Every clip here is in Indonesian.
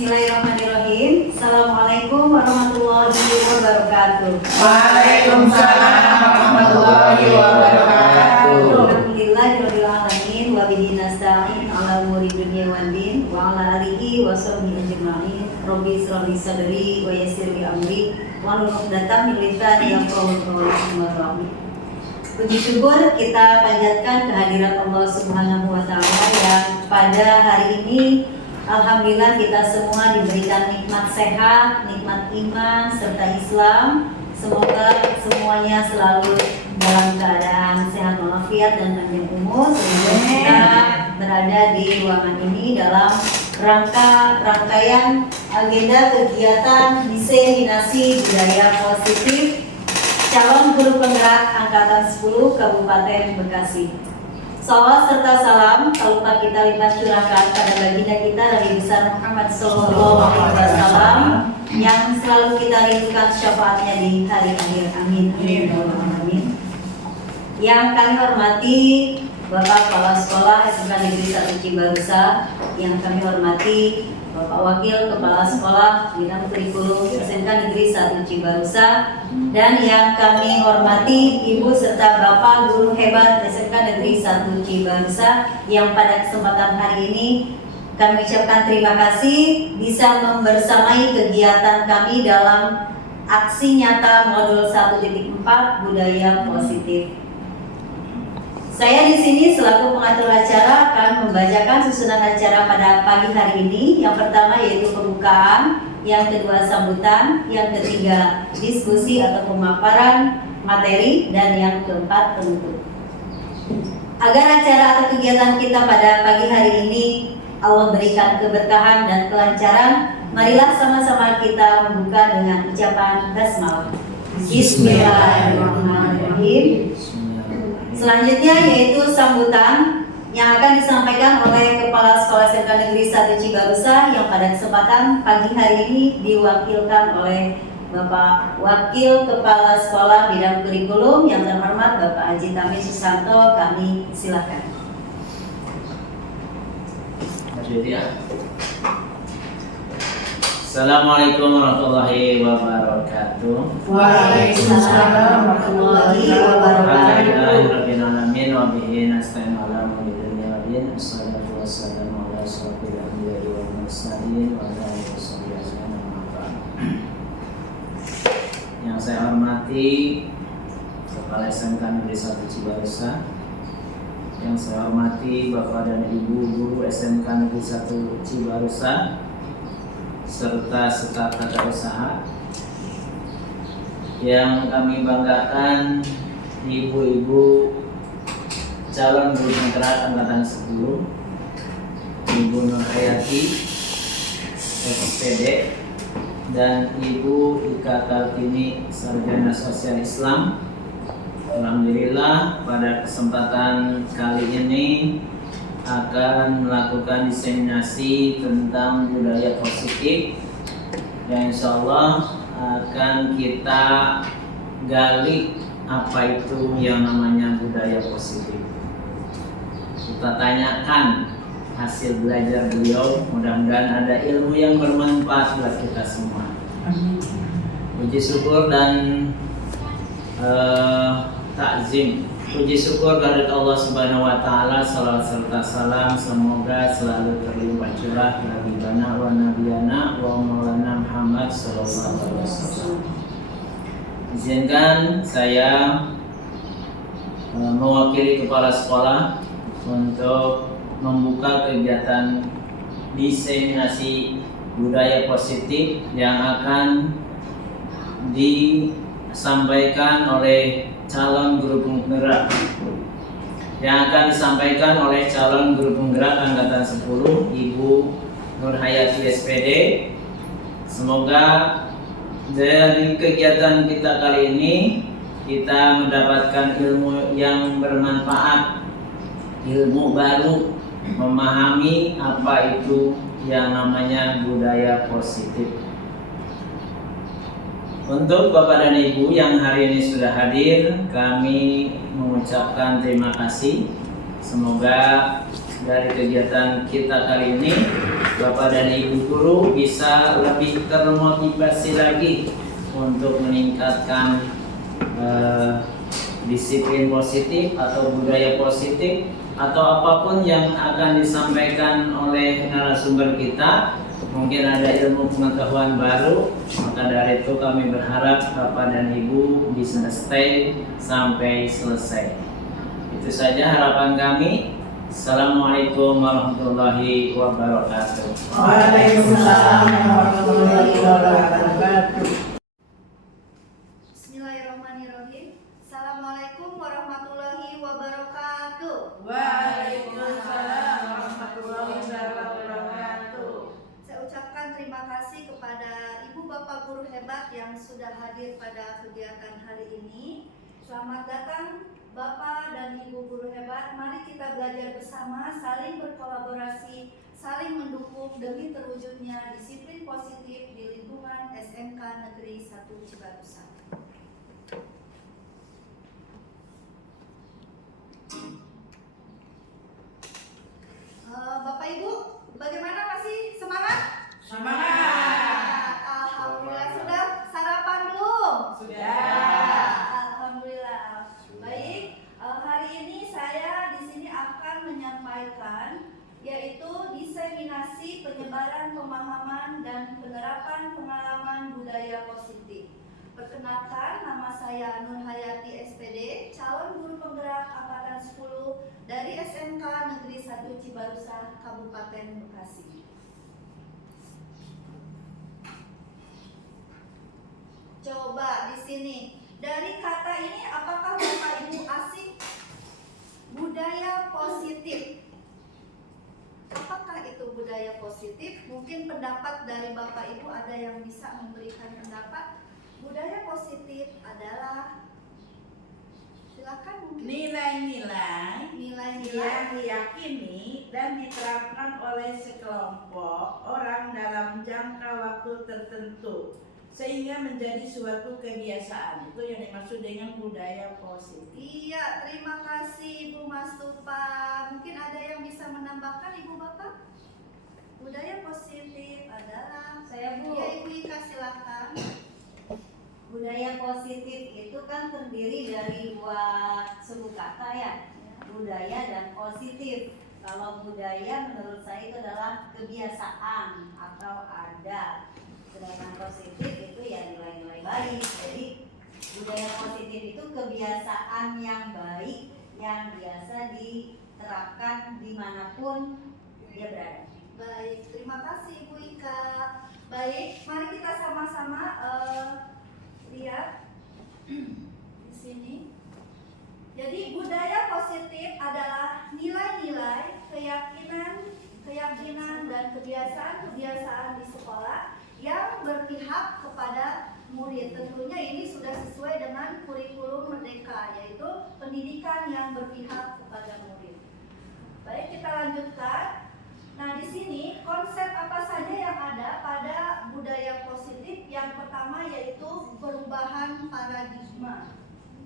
Bismillahirrahmanirrahim. Assalamualaikum warahmatullahi wabarakatuh. Waalaikumsalam warahmatullahi wabarakatuh. Alhamdulillahirabbil alamin wa bihi nasta'in ala umuri dunya wad din wa ala alihi wa sahbihi ajma'in. Rabbi ishrah li sadri wa yassir li amri wahlul 'uqdatam min lisani yafqahu qawli. Puji syukur kita panjatkan kehadirat Allah Subhanahu wa taala yang pada hari ini alhamdulillah kita semua diberikan nikmat sehat, nikmat iman, serta Islam. Semoga semuanya selalu dalam keadaan sehat walafiat dan panjang umur sehingga kita berada di ruangan ini dalam rangkaian agenda kegiatan diseminasi budaya positif calon guru penggerak angkatan 10 Kabupaten Bekasi. Salawat serta salam tak lupa kita lipat curahkan pada baginda kita Nabi besar Muhammad SAW yang selalu kita rindukan syafaatnya di hari akhir. Amin. Amin. Yang kami hormati Bapak Kepala Sekolah SMK Negeri 1 Cibarusah, yang kami hormati Bapak Wakil Kepala Sekolah Bidang Kurikulum SMK Negeri 1 Cibarusah, dan yang kami hormati Ibu serta Bapak Guru Hebat SMK Negeri 1 Cibarusah yang pada kesempatan hari ini kami ucapkan terima kasih bisa membersamai kegiatan kami dalam aksi nyata modul 1.4 budaya positif. Saya di sini selaku pengatur acara akan membacakan susunan acara pada pagi hari ini. Yang pertama yaitu pembukaan, yang kedua sambutan, yang ketiga diskusi atau pemaparan materi, dan yang keempat penutup. Agar acara atau kegiatan kita pada pagi hari ini Allah berikan keberkahan dan kelancaran, marilah sama-sama kita membuka dengan ucapan basmalah. Bismillahirrahmanirrahim. Selanjutnya yaitu sambutan yang akan disampaikan oleh Kepala Sekolah SMK Negeri 1 Cibarusah yang pada kesempatan pagi hari ini diwakilkan oleh Bapak Wakil Kepala Sekolah Bidang Kurikulum yang terhormat Bapak Haji Tami Susanto. Kami silakan. Assalamualaikum warahmatullahi wabarakatuh. Waalaikumsalam warahmatullahi wabarakatuh. Alhamdulillahirabbil wa bihi nasta'in ala umuri dunya wad din. Wassalatu wassalamu ala asyrofil anbiya'i wal mursalin wa ala alihi wasallam. Yang saya hormati Kepala SMK Negeri 1 Cibarusah, yang saya hormati Bapak dan Ibu guru SMK Negeri 1 Cibarusah serta staf tata usaha, yang kami banggakan ibu-ibu calon guru penggerak angkatan 10, Ibu Nur Hayati SPD dan Ibu Ika Kartini Sarjana Sosial Islam. Alhamdulillah pada kesempatan kali ini akan melakukan diseminasi tentang budaya positif yang insya Allah akan kita gali apa itu yang namanya budaya positif. Kita tanyakan hasil belajar beliau, mudah-mudahan ada ilmu yang bermanfaat buat kita semua. Puji syukur dan takzim, puji syukur dari Allah Subhanahu wa taala, salawat serta salam semoga selalu terlimpah curah bagi bana wa nabiyana wa maulana Muhammad sallallahu alaihi wasallam. Izinkan saya mewakili kepala sekolah untuk membuka kegiatan diseminasi budaya positif yang akan disampaikan oleh calon guru penggerak, yang akan disampaikan oleh calon guru penggerak angkatan 10 Ibu Nur Hayati SPD. Semoga dari kegiatan kita kali ini kita mendapatkan ilmu yang bermanfaat, ilmu baru, memahami apa itu yang namanya budaya positif. Untuk Bapak dan Ibu yang hari ini sudah hadir, kami mengucapkan terima kasih. Semoga dari kegiatan kita kali ini, Bapak dan Ibu guru bisa lebih termotivasi lagi untuk meningkatkan disiplin positif atau budaya positif atau apapun yang akan disampaikan oleh narasumber kita. Mungkin ada ilmu pengetahuan baru, maka dari itu kami berharap Bapak dan Ibu bisa stay sampai selesai. Itu saja harapan kami. Assalamualaikum warahmatullahi wabarakatuh. Waalaikumsalam warahmatullahi wabarakatuh. Bismillahirrahmanirrahim. Assalamualaikum warahmatullahi wabarakatuh. Waalaikumsalam warahmatullahi wabarakatuh. Saya ucapkan terima kasih kepada Ibu Bapak guru hebat yang sudah hadir pada kegiatan hari ini. Selamat datang Bapak dan Ibu guru hebat. Mari kita belajar bersama, saling berkolaborasi, saling mendukung demi terwujudnya disiplin positif di lingkungan SMK Negeri 1 Cibarusah. Bapak Ibu, bagaimana, masih semangat? Semangat. Alhamdulillah. Sudah sarapan belum? Sudah. Alhamdulillah. Baik, hari ini saya di sini akan menyampaikan yaitu diseminasi penyebaran pemahaman dan penerapan pengalaman budaya positif. Perkenalkan, nama saya Nur Hayati SPD, calon guru penggerak angkatan 10 dari SMK Negeri 1 Cibarusah, Kabupaten Bekasi. Coba di sini, dari kata ini apakah Bapak Ibu asing? Budaya positif. Apakah itu budaya positif? Mungkin pendapat dari Bapak Ibu ada yang bisa memberikan pendapat. Budaya positif adalah, silakan mungkin. Nilai-nilai Nilai-nilai yang diyakini dan diterapkan oleh sekelompok orang dalam jangka waktu tertentu sehingga menjadi suatu kebiasaan. Itu yang dimaksud dengan budaya positif. Iya, terima kasih Ibu Mas Tupa. Mungkin ada yang bisa menambahkan Ibu Bapak? Budaya positif adalah, Saya, Bu. Ya, Ibu Ika silakan. Budaya positif itu kan terdiri dari dua suku kata ya, budaya dan positif. Kalau budaya menurut saya itu adalah kebiasaan atau adat, sedangkan positif itu ya nilai-nilai baik. Jadi budaya positif itu kebiasaan yang baik yang biasa diterapkan dimanapun dia berada. Baik, terima kasih Ibu Ika. Baik, mari kita sama-sama lihat di sini. Jadi budaya positif adalah nilai-nilai, keyakinan dan kebiasaan di sekolah yang berpihak kepada murid. Tentunya ini sudah sesuai dengan kurikulum Merdeka, yaitu pendidikan yang berpihak kepada murid. Baik, kita lanjutkan. Nah, di sini konsep apa saja yang ada pada budaya positif? Yang pertama yaitu perubahan paradigma.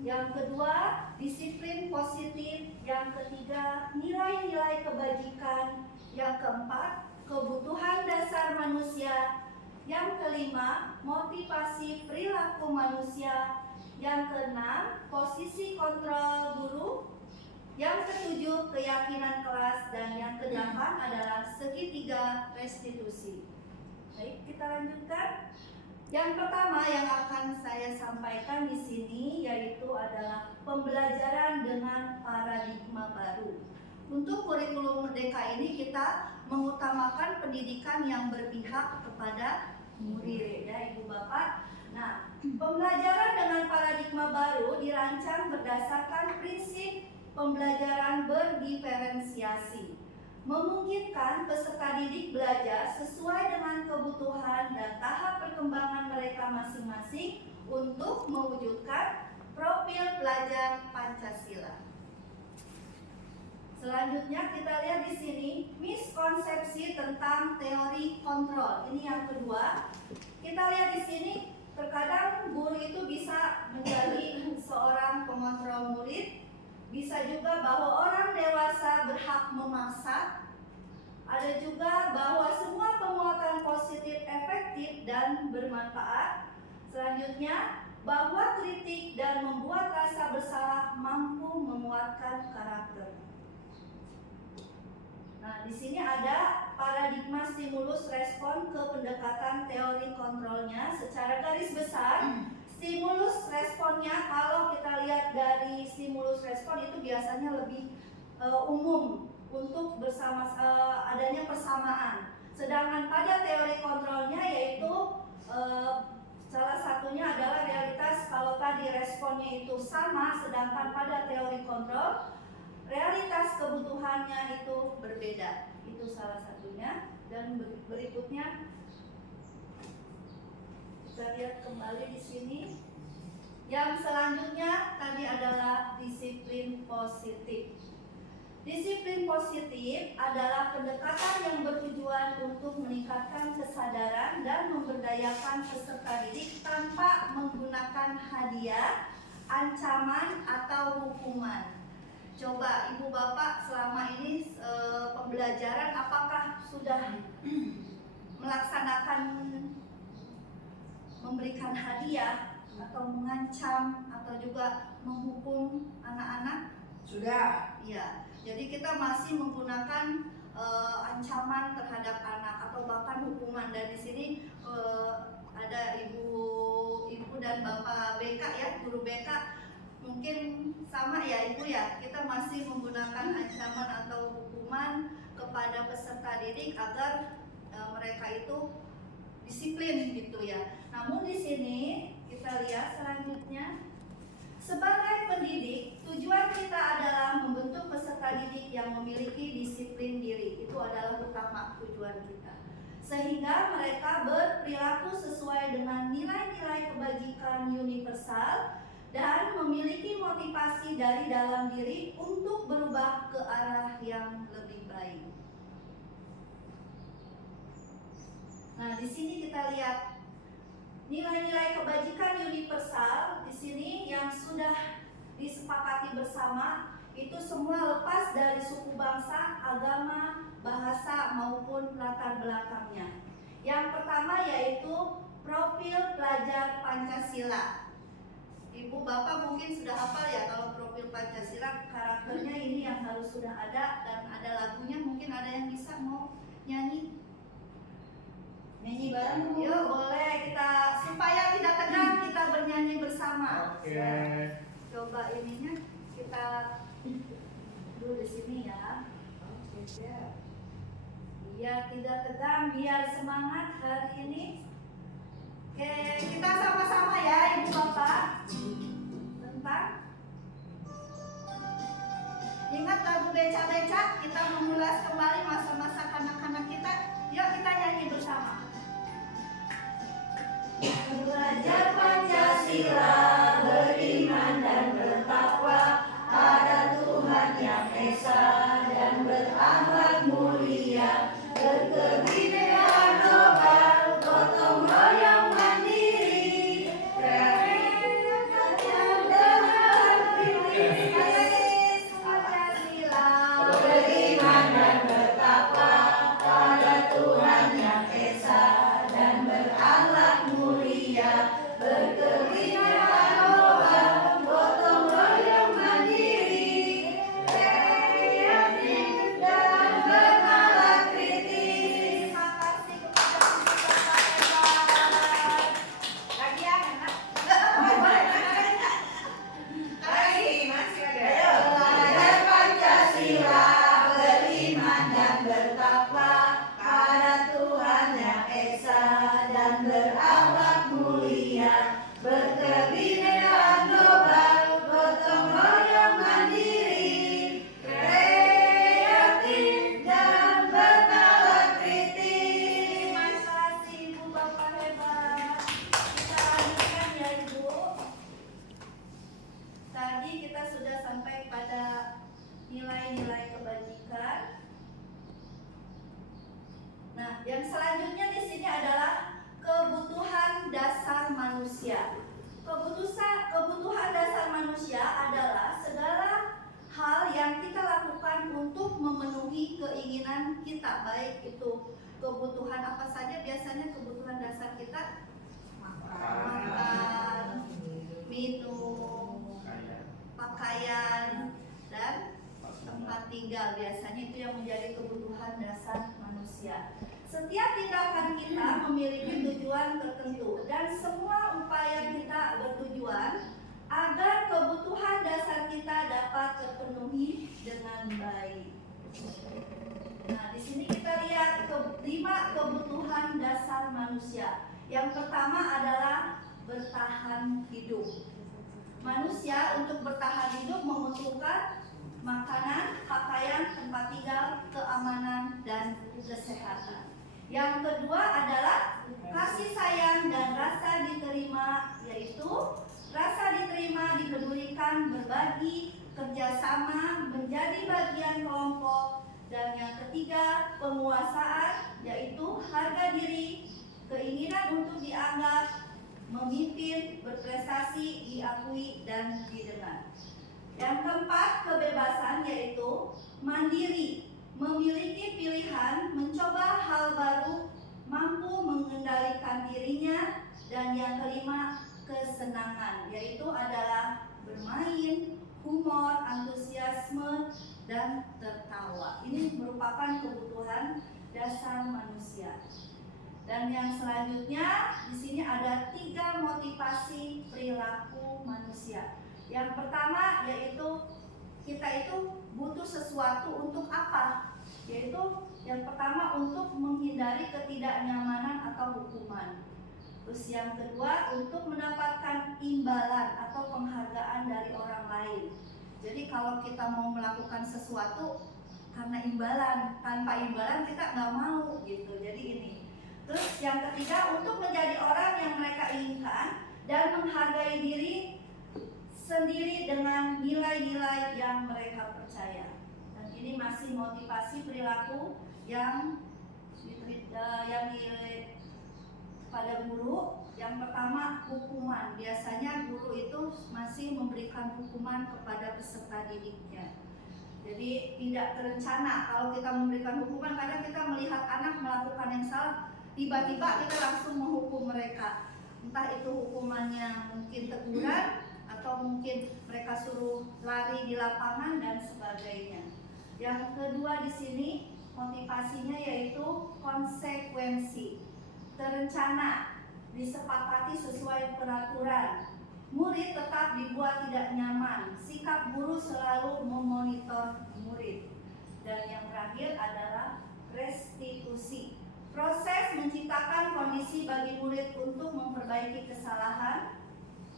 Yang kedua, disiplin positif. Yang ketiga, nilai-nilai kebajikan. Yang keempat, kebutuhan dasar manusia. Yang kelima, motivasi perilaku manusia. Yang keenam, posisi kontrol guru. Yang ketujuh, keyakinan kelas. Dan yang kedelapan adalah segitiga restitusi. Baik, kita lanjutkan. Yang pertama yang akan saya sampaikan di sini yaitu adalah pembelajaran dengan paradigma baru. Untuk kurikulum Merdeka ini kita mengutamakan pendidikan yang berpihak kepada murid, ya Ibu Bapak. Nah, pembelajaran dengan paradigma baru dirancang berdasarkan prinsip pembelajaran berdiferensiasi, memungkinkan peserta didik belajar sesuai dengan kebutuhan dan tahap perkembangan mereka masing-masing untuk mewujudkan profil pelajar Pancasila. Selanjutnya kita lihat di sini miskonsepsi tentang teori kontrol. Ini yang kedua. Kita lihat di sini terkadang guru itu bisa menjadi seorang pengontrol murid, Bisa juga bahwa orang dewasa berhak memasak. Ada juga bahwa semua penguatan positif efektif dan bermanfaat. Selanjutnya, bahwa kritik dan membuat rasa bersalah mampu menguatkan karakter. Nah, di sini ada paradigma stimulus respon ke pendekatan teori kontrolnya. Secara garis besar, stimulus responnya kalau kita lihat dari stimulus respon itu biasanya lebih umum untuk adanya persamaan. Sedangkan pada teori kontrolnya yaitu salah satunya adalah realitas. Kalau tadi responnya itu sama, sedangkan pada teori kontrol realitas kebutuhannya itu berbeda. Itu salah satunya. Dan berikutnya kita lihat kembali di sini. Yang selanjutnya tadi adalah disiplin positif. Disiplin positif adalah pendekatan yang bertujuan untuk meningkatkan kesadaran dan memberdayakan peserta didik tanpa menggunakan hadiah, ancaman, atau hukuman. Coba Ibu Bapak selama ini pembelajaran apakah sudah melaksanakan memberikan hadiah atau mengancam atau juga menghukum anak-anak? Sudah. Iya. Jadi kita masih menggunakan ancaman terhadap anak atau bahkan hukuman. Dan di sini ada ibu dan bapak BK ya, guru BK. Mungkin sama ya Ibu ya, kita masih menggunakan ancaman atau hukuman kepada peserta didik agar mereka itu disiplin gitu ya. Namun di sini kita lihat selanjutnya, sebagai pendidik, tujuan kita adalah membentuk peserta didik yang memiliki disiplin diri. Itu adalah utama tujuan kita. Sehingga mereka berperilaku sesuai dengan nilai-nilai kebajikan universal dan memiliki motivasi dari dalam diri untuk berubah ke arah yang lebih baik. Nah, di sini kita lihat nilai-nilai kebajikan universal di sini yang sudah disepakati bersama itu semua lepas dari suku bangsa, agama, bahasa maupun latar belakangnya. Yang pertama yaitu profil pelajar Pancasila. Ibu Bapak mungkin sudah hafal ya kalau profil Pancasila, karakternya ini yang harus sudah ada dan ada lagunya. Mungkin ada yang bisa mau nyanyi? Nyanyi bareng Bu. Yuk boleh, kita supaya tidak tegang kita bernyanyi bersama. Oke. Coba ininya kita dulu di sini ya. Oke, siap. Biar tidak tegang, biar semangat hari ini. Oke, kita sama-sama ya Ibu Bapak. Bentar. Ingat lagu beca-beca, kita mengulas kembali masa-masa kanak-kanak kita. Yuk kita nyanyi bersama. Belajar Pancasila, beriman dan bertakwa pada Tuhan Yang Esa dan berakhlak mulia, berkebinekaan global, gotong royong mandiri, kreatif dengan kritis Pancasila, beriman dan bertakwa pada Tuhan Yang Esa dan berakhlak mulia, berkebinekaan keinginan kita, baik itu kebutuhan apa saja. Biasanya kebutuhan dasar kita makan, minum, pakaian, dan tempat tinggal. Biasanya itu yang menjadi kebutuhan dasar manusia. Setiap tindakan kita memiliki tujuan tertentu, dan semua upaya kita bertujuan agar kebutuhan dasar kita dapat terpenuhi dengan baik. Nah, di sini kita lihat 5 kebutuhan dasar manusia. Yang pertama adalah bertahan hidup. Manusia untuk bertahan hidup membutuhkan makanan, pakaian, tempat tinggal, keamanan, dan kesehatan. Yang kedua adalah kasih sayang dan rasa diterima, yaitu rasa diterima, dipedulikan, berbagi, kerjasama, menjadi bagian kelompok. Dan yang ketiga, penguasaan, yaitu harga diri, keinginan untuk dianggap, memimpin, berprestasi, diakui, dan didengar. Yang keempat, kebebasan, yaitu mandiri, memiliki pilihan, mencoba hal baru, mampu mengendalikan dirinya. Dan yang kelima, kesenangan, yaitu adalah bermain, humor, antusiasme, dan tertawa. Ini merupakan kebutuhan dasar manusia. Dan yang selanjutnya di sini ada 3 motivasi perilaku manusia. Yang pertama yaitu kita itu butuh sesuatu untuk apa? Yaitu yang pertama untuk menghindari ketidaknyamanan atau hukuman. Terus yang kedua untuk mendapatkan imbalan atau penghargaan dari orang lain. Jadi kalau kita mau melakukan sesuatu karena imbalan, tanpa imbalan kita nggak mau gitu. Jadi ini. Terus yang ketiga untuk menjadi orang yang mereka inginkan dan menghargai diri sendiri dengan nilai-nilai yang mereka percaya. Dan ini masih motivasi perilaku yang pada guru. Yang pertama hukuman. Biasanya guru itu masih memberikan hukuman kepada peserta didiknya. Jadi tidak terencana. Kalau kita memberikan hukuman, kadang kita melihat anak melakukan yang salah, tiba-tiba kita langsung menghukum mereka. Entah itu hukumannya mungkin teguran atau mungkin mereka suruh lari di lapangan dan sebagainya. Yang kedua di sini motivasinya yaitu konsekuensi. Terencana, disepakati sesuai peraturan. Murid tetap dibuat tidak nyaman. Sikap guru selalu memonitor murid. Dan yang terakhir adalah restitusi. Proses menciptakan kondisi bagi murid untuk memperbaiki kesalahan.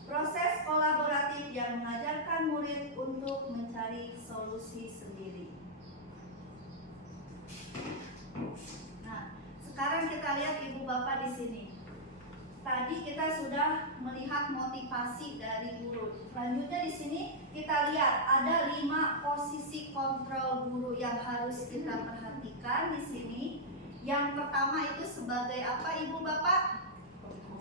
Proses kolaboratif yang mengajarkan murid untuk mencari solusi sendiri. Nah, sekarang kita lihat Ibu Bapak di sini. Tadi kita sudah melihat motivasi dari guru. Selanjutnya di sini kita lihat ada 5 posisi kontrol guru yang harus kita perhatikan di sini. Yang pertama itu sebagai apa Ibu Bapak?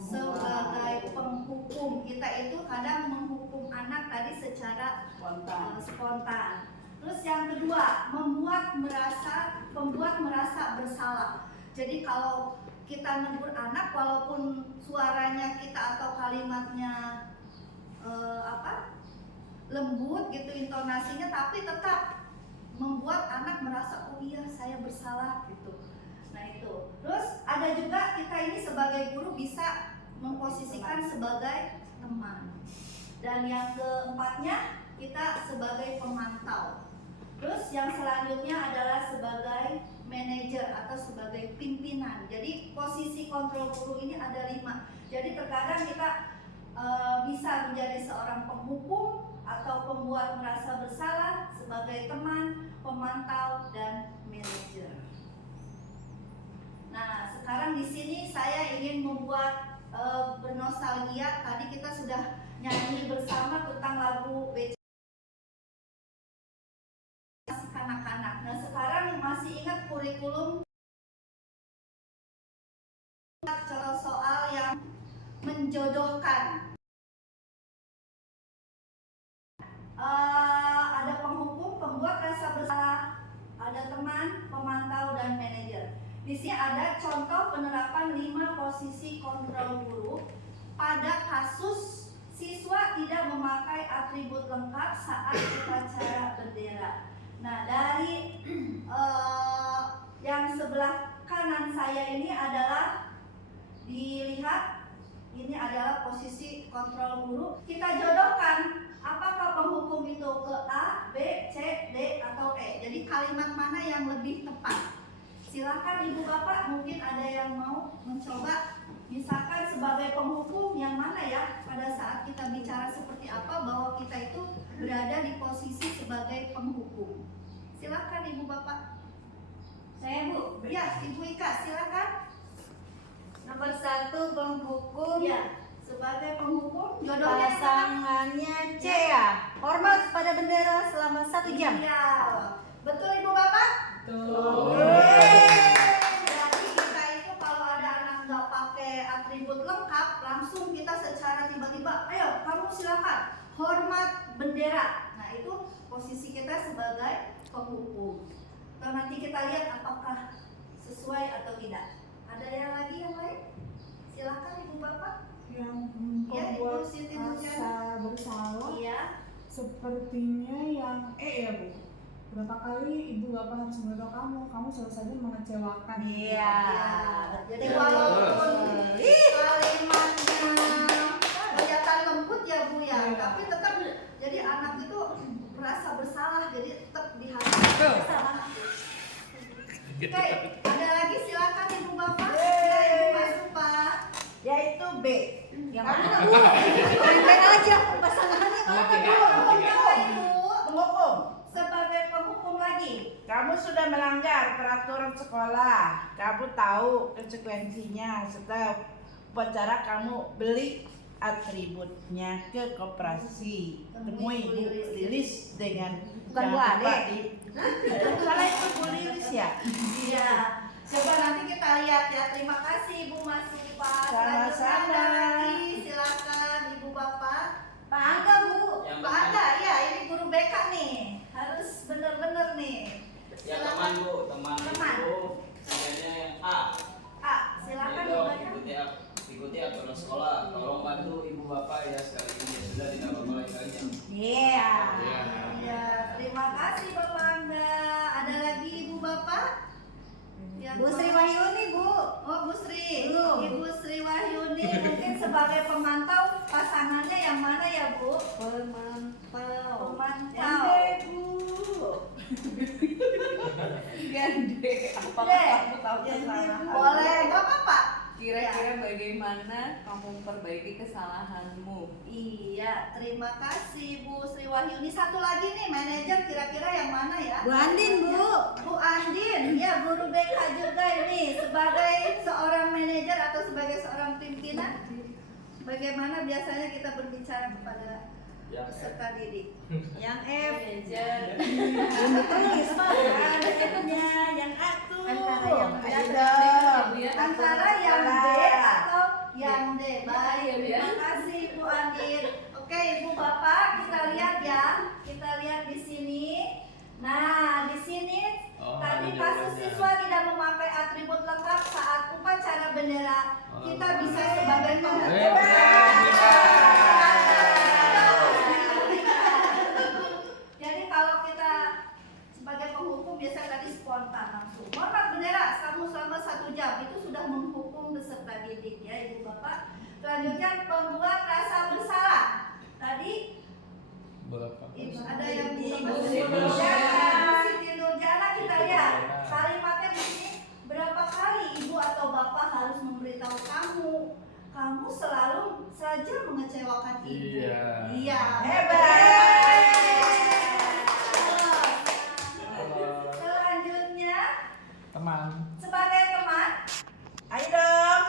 Sebagai penghukum. Kita itu kadang menghukum anak tadi secara spontan. Terus yang kedua, pembuat merasa bersalah. Jadi kalau kita negur anak walaupun suaranya kita atau kalimatnya lembut gitu intonasinya, tapi tetap membuat anak merasa oh iya saya bersalah gitu. Nah itu. Terus ada juga kita ini sebagai guru bisa memposisikan sebagai teman. Dan yang keempatnya kita sebagai pemantau. Terus yang selanjutnya adalah sebagai manajer atau sebagai pimpinan. Jadi posisi kontrol guru ini ada 5. Jadi terkadang kita bisa menjadi seorang penghukum atau pembuat merasa bersalah, sebagai teman, pemantau, dan manajer. Nah, sekarang di sini saya ingin membuat bernostalgia. Tadi kita sudah nyanyi bersama tentang lagu BC kanak-kanak. Nah, sekarang masih ingat kurikulum soal yang menjodohkan. Ada penghukum, pembuat rasa bersalah, ada teman, pemantau. Di sini ada contoh penerapan 5 posisi kontrol guru pada kasus siswa tidak memakai atribut lengkap saat upacara bendera. Nah, dari yang sebelah kanan saya ini adalah dilihat, ini adalah posisi kontrol guru. Kita jodohkan apakah penghukum itu ke A, B, C, D, atau E. Jadi kalimat mana yang lebih tepat? Silakan Ibu Bapak, mungkin ada yang mau mencoba. Misalkan sebagai penghukum yang mana ya, pada saat kita bicara seperti apa bahwa kita itu berada di posisi sebagai penghukum. Silakan Ibu Bapak. Saya Bu. Ya, Ibu Ika, silakan. Nomor 1 penghukum. Ya, sebagai penghukum jodohnya Pasangannya C ya. Hormat pada bendera selama 1 jam. Iya. Betul Ibu Bapak? Betul. Jadi kita itu kalau ada anak nggak pakai atribut lengkap, langsung kita secara tiba-tiba, ayo kamu silakan hormat bendera. Nah itu posisi kita sebagai penghukum. Atau nanti kita lihat apakah sesuai atau tidak. Ada yang lagi yang lain? Silakan Ibu Bapak. Yang Ya, Ibu membuat Siti rasa Nurjana. bersalah Iya. sepertinya yang E ya Bu. Berapa kali Ibu Bapak harus memberitahu kamu selalu saja mengecewakan. Iya. Jadi walaupun kalimatnya kelihatan lembut ya Bu ya, Iya. tapi tetap jadi anak itu merasa bersalah, jadi tetap di hati bersalah. Oke, ada lagi silakan Ibu Bapak. Ya, Ibu masuk Pak. Yaitu B. Yang mana Bu? Main aja pasangannya mana Bu? Apa Ibu? Penghukum. Sebagai penghukum lagi. Kamu sudah melanggar peraturan sekolah. Kamu tahu konsekuensinya setelah upacara kamu beli atributnya ke koperasi. Temui Bu Lilis dengan Bukan Bu jangan lupa Ade. Salah itu Bu Lilis ya. Iya. Coba nanti kita lihat ya. Terima kasih Ibu masuk Pak. Sama-sama. Selanjutnya ada lagi, silakan Ibu Bapak. Pak Angga Bu. Yang Pak Anda, ya ini guru BK nih, harus bener-bener nih. Ya teman Bu, teman Teman. Bu, namanya yang A. Kak, silakan Ayo dong, dibaca. ikuti aturan sekolah. Tolong bantu ibu bapak ya sekali ini sudah tidak apa-apa lagi. Iya. Ya, terima kasih Bapak Anda. Ada lagi Ibu Bapak? Ya, Bu Sri Wahyuni Bu. Oh, Bu Sri. Belum. Ibu Sri Wahyuni mungkin sebagai pemantau pasangannya yang mana ya Bu? Pemantau. Pemantau. Gande, apakah Dek, kamu tahu kesalahan? Boleh, nggak apa-apa. Kira-kira bagaimana kamu memperbaiki kesalahanmu? Iya, terima kasih Bu Sri Wahyuni. Satu lagi nih, manajer kira-kira yang mana ya? Bu Andin Bu. Bu Andin, ya guru BK juga ini. Sebagai seorang manajer atau sebagai seorang pimpinan, bagaimana biasanya kita berbicara kepada peserta didik? Yang F. Manajer. Tulis Pak. Ada F-nya, yang A tuh. Antara yang A. Ayo dong. Antara yang B atau yang D. Baik, Ya, terima kasih Bu Andin. Oke, Ibu Bapak, kita lihat ya. Kita lihat di sini. Nah, di sini tadi kasus siswa tidak memakai atribut lengkap saat upacara bendera. Kita bisa sebagai penghukum. Jadi kalau kita sebagai penghukum biasa tadi spontan langsung. Hormat bendera kamu selama 1 jam itu sudah menghukum peserta didik ya Ibu Bapak. Selanjutnya pembuat rasa bersalah. Tadi ada yang Ibu Siti Nurjana kita lihat kalimatnya di sini berapa kali ibu atau bapak harus memberitahu kamu selalu saja mengecewakan ibu. Iya. Hebat. Selanjutnya Teman. sebagai teman, Ayo dong.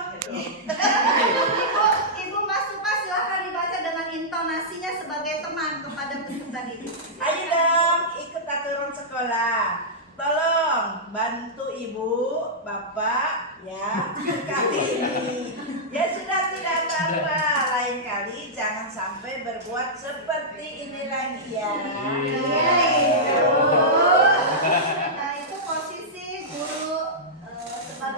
ibu Mas Supa silahkan dibaca dengan intonasinya sebagai teman kepada peserta didik. Ayo dong, ikut aturan sekolah. Tolong bantu ibu, bapak, ya kali ini. Ya sudah tidak apa-apa. Lain kali jangan sampai berbuat seperti ini lagi ya. Nah itu posisi guru sebagai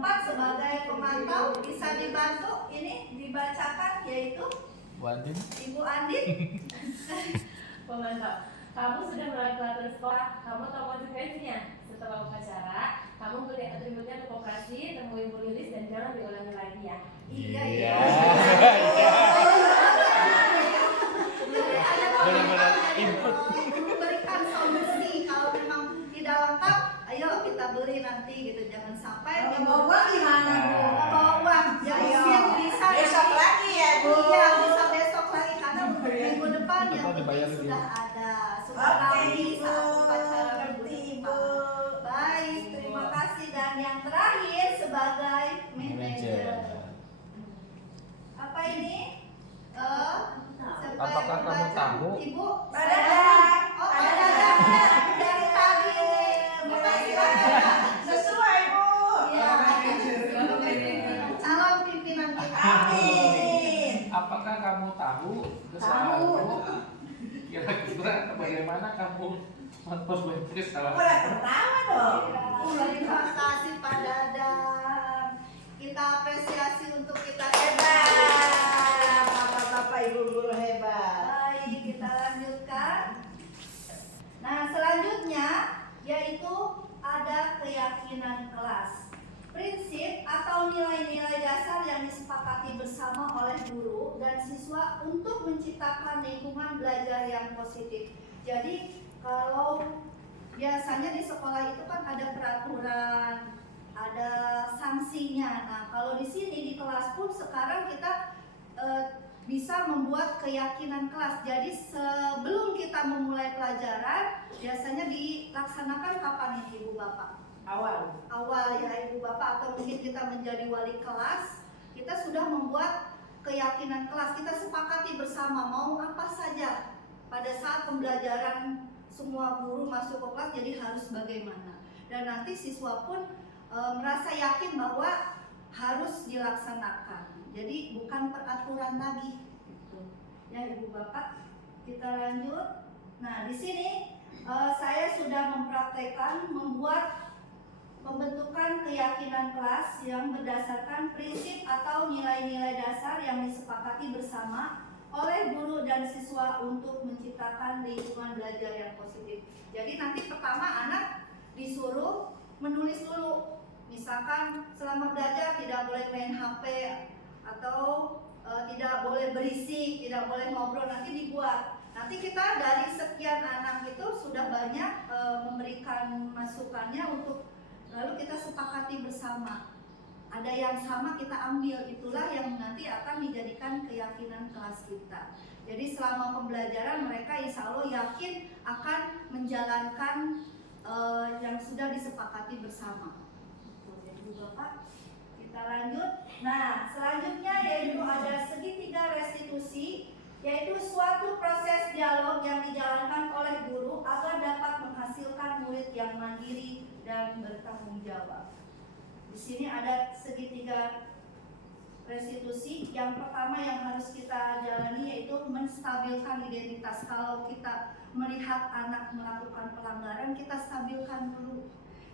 keempat sebagai pemantau bisa dibantu ini dibacakan yaitu Bu Andin. Ibu Andin. Pemantau. Kamu sudah melalui pelatihan sekolah, kamu tahu konsekuensinya. Setelah upacara, kamu beri atributnya ke koperasi, temui Bu Lilis dan jangan diulangi lagi ya. Iya iya. Benar-benar input. Memberikan solusi kalau memang tidak lengkap, ayo kita beli nanti gitu. Jangan sampai Kalau bawa uang gimana, Bu? bawa uang. Ya mungkin bisa Besok nanti. lagi ya, Bu. Iya bisa besok lagi karena untuk minggu depan yang Apa dibayar penting lebih? sudah ada. Sudah Oke, rapi Ibu. saat upacara minggu Ngerti, depan. Ibu. Baik, terima kasih dan yang terakhir sebagai manajer. Apa ini? Apakah kamu tahu? Ibu, Pak saya- Dadang. Oh, Pak Pak Dadang. Dadang. Dari tadi. Makasih banyak. Sesuai, Bu. Iya. Calon pimpinan kita. Amin. Apakah kamu tahu kesalahanmu? Kira-kira bagaimana kamu memperbaiki kesalahan? Udah pertama dong. Terima kasih Pak Dadang. Kita apresiasi untuk kita Hebat. Bapak-bapak, Ibu guru hebat. Baik, kita lanjutkan. Nah, selanjutnya yaitu ada keyakinan kelas. Prinsip atau nilai-nilai dasar yang disepakati bersama oleh guru dan siswa untuk menciptakan lingkungan belajar yang positif. Jadi, kalau biasanya di sekolah itu kan ada peraturan, ada sanksinya. Nah, kalau di sini di kelas pun sekarang kita bisa membuat keyakinan kelas. Jadi sebelum kita memulai pelajaran, biasanya dilaksanakan kapan ini Ibu Bapak? Awal ya Ibu Bapak, atau mungkin kita menjadi wali kelas, kita sudah membuat keyakinan kelas. Kita sepakati bersama mau apa saja pada saat pembelajaran semua guru masuk ke kelas, jadi harus bagaimana. Dan nanti siswa pun merasa yakin bahwa harus dilaksanakan. Jadi bukan peraturan lagi. Gitu. Ya Ibu Bapak, kita lanjut. Nah di sini saya sudah mempraktekkan membuat pembentukan keyakinan kelas yang berdasarkan prinsip atau nilai-nilai dasar yang disepakati bersama oleh guru dan siswa untuk menciptakan lingkungan belajar yang positif. Jadi nanti pertama anak disuruh menulis dulu. Misalkan selama belajar tidak boleh main HP atau tidak boleh berisik, tidak boleh ngobrol, nanti dibuat. Nanti kita dari sekian anak itu sudah banyak memberikan masukannya untuk lalu kita sepakati bersama. Ada yang sama kita ambil, itulah yang nanti akan dijadikan keyakinan kelas kita. Jadi selama pembelajaran mereka insya Allah yakin akan menjalankan yang sudah disepakati bersama. Jadi Bapak, kita lanjut. Nah, selanjutnya yaitu ada segitiga restitusi, yaitu suatu proses dialog yang dijalankan oleh guru agar dapat menghasilkan murid yang mandiri dan bertanggung jawab. Di sini ada segitiga restitusi. Yang pertama yang harus kita jalani yaitu menstabilkan identitas. Kalau kita melihat anak melakukan pelanggaran, kita stabilkan dulu.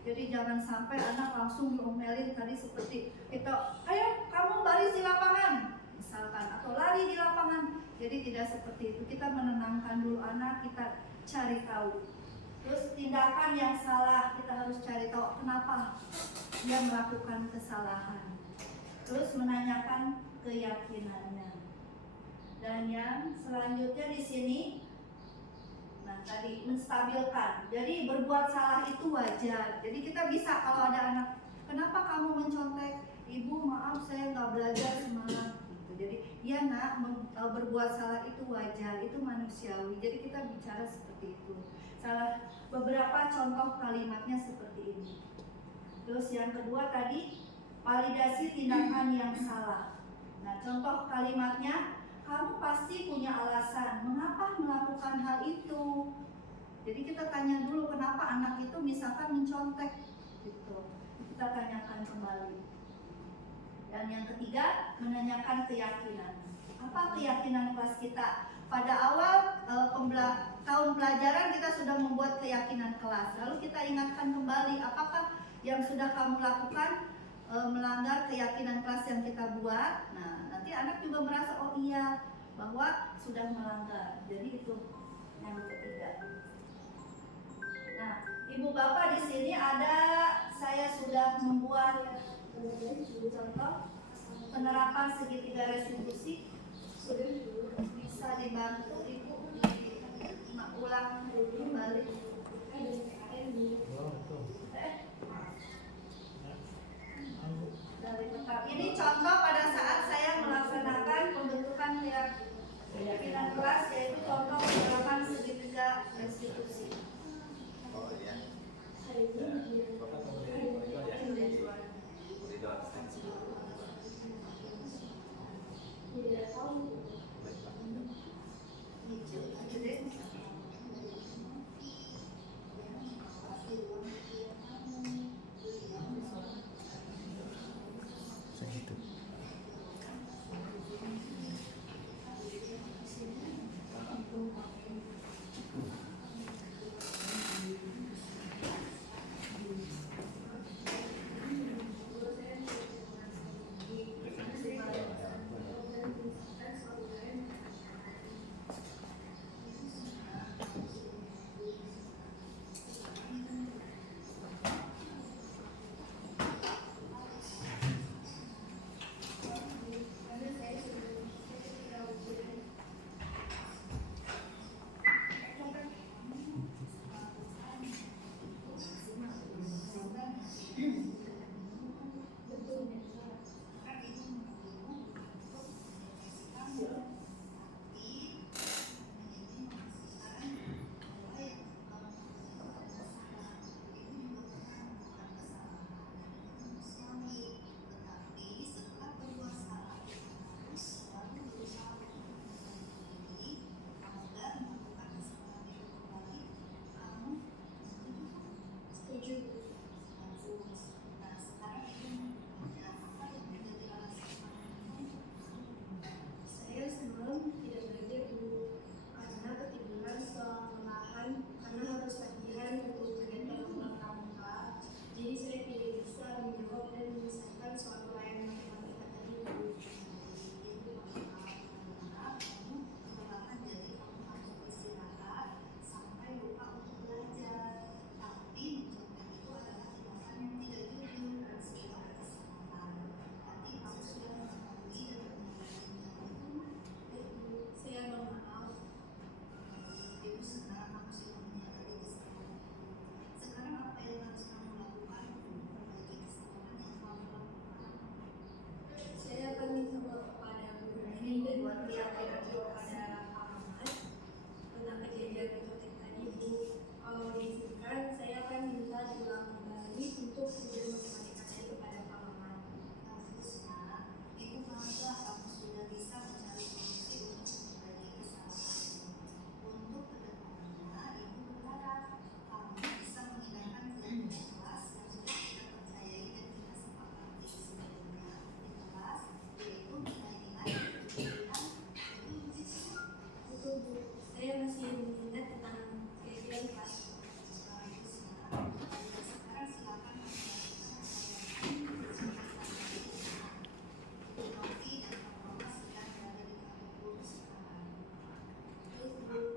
Jadi jangan sampai anak langsung diomelin tadi seperti kita, ayo kamu baris di lapangan misalkan, atau lari di lapangan. Jadi tidak seperti itu. Kita menenangkan dulu anak, kita cari tahu. Terus tindakan yang salah kita harus cari tahu kenapa dia melakukan kesalahan. Terus menanyakan keyakinannya. Dan yang selanjutnya di sini, nah tadi menstabilkan. Jadi berbuat salah itu wajar. Jadi kita bisa kalau ada anak, kenapa kamu mencontek? Ibu maaf saya nggak belajar semalam. Gitu. Jadi ya nak berbuat salah itu wajar, itu manusiawi. Jadi kita bicara seperti itu. Salah beberapa contoh kalimatnya seperti ini. Terus yang kedua tadi validasi tindakan yang salah. Nah contoh kalimatnya, kamu pasti punya alasan mengapa melakukan hal itu. Jadi kita tanya dulu kenapa anak itu misalkan mencontek gitu. Kita tanyakan kembali. Dan yang ketiga menanyakan keyakinan. Apa keyakinan kelas kita? Pada awal tahun pelajaran kita sudah membuat keyakinan kelas. Lalu kita ingatkan kembali apakah yang sudah kamu lakukan melanggar keyakinan kelas yang kita buat. Nah, nanti anak juga merasa oh iya bahwa sudah melanggar. Jadi itu yang ketiga. Nah, Ibu Bapak di sini saya sudah membuat contoh penerapan segitiga restitusi. Bisa dibantu Ibu ulang kembali. Ini contoh pada saat saya melaksanakan pembentukan keyakinan kelas, yaitu contoh penerapan segitiga restitusi. Saya semalam tidak belajar dulu karena ketiduran setelah menahan karena harus latihan untuk kegiatan pramuka. Jadi saya tidak bisa menjawab dan menyelesaikan soal lain matematika tadi dulu. Saya mohon maaf. Saya akan minta maaf kepada Bu Nani dan kepada Pak Ahmad tentang kejadian itu tadi Bu. Kalau diizinkan, saya akan minta diulang kembali untuk ujian matematika saya kepada Pak Ahmad. Ibu bangga kamu sudah bisa mencari solusi untuk memperbaiki kesalahan. Untuk kedepannya, Ibu berharap kamu bisa menggunakan kelas yang sudah kita percayai dan kita sepakati sebelumnya di kelas, yaitu nilai-nilai kejujuran. Betul Bu, saya masih mengingat tentang kejadian kelas. Sekarang silakan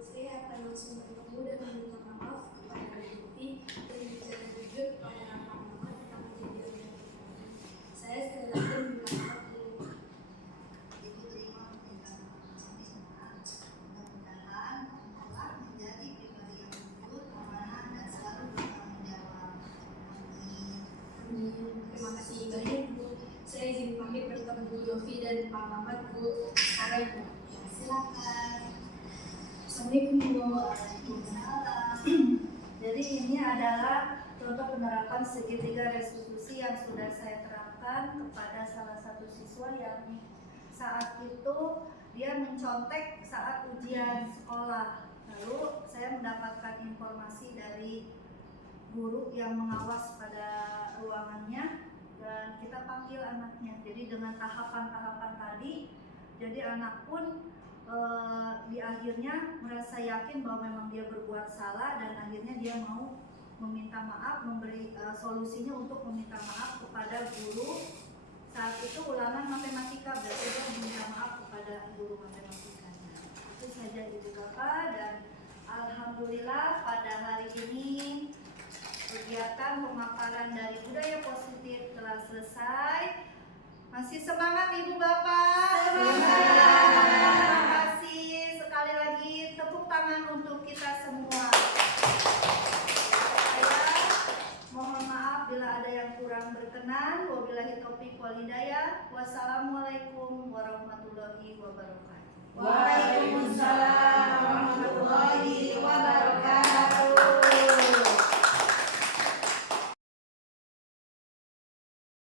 Saya akan langsung bertemu dan meminta maaf kepada Lutfi dan bicara jujur pada Pak Ahmad tentang kejadian itu. Saya sekali lagi meminta maaf dulu. Ibu terima permintaan maaf. Mudah-mudahan Allah menjadi pribadi yang jujur, amanah, dan selalu bertanggung jawab. Amin. Terima kasih banyak Bu. Saya izin pamit bertemu Bu Yofi dan Pak Ahmad Bu. Sekarang Bu. Silakan. Assalamualaikum Bu. Jadi ini adalah contoh penerapan segitiga restitusi yang sudah saya terapkan kepada salah satu siswa yang saat itu dia mencontek saat ujian sekolah. Lalu saya mendapatkan informasi dari guru yang mengawas pada ruangannya dan kita panggil anaknya. Jadi dengan tahapan-tahapan tadi, jadi anak pun di akhirnya merasa yakin bahwa memang dia berbuat salah dan akhirnya dia mau meminta maaf, memberi solusinya untuk meminta maaf kepada guru. Saat itu ulangan matematika, berarti dia meminta maaf kepada guru matematikanya. Itu saja Ibu Bapak, dan alhamdulillah pada hari ini kegiatan pemaparan dari budaya positif telah selesai. Masih semangat Ibu Bapak? Terima kasih sekali lagi, tepuk tangan untuk kita semua. Mohon maaf bila ada yang kurang berkenan. Wabillahi taufiq wal hidayah. Wassalamualaikum warahmatullahi wabarakatuh. Waalaikumsalam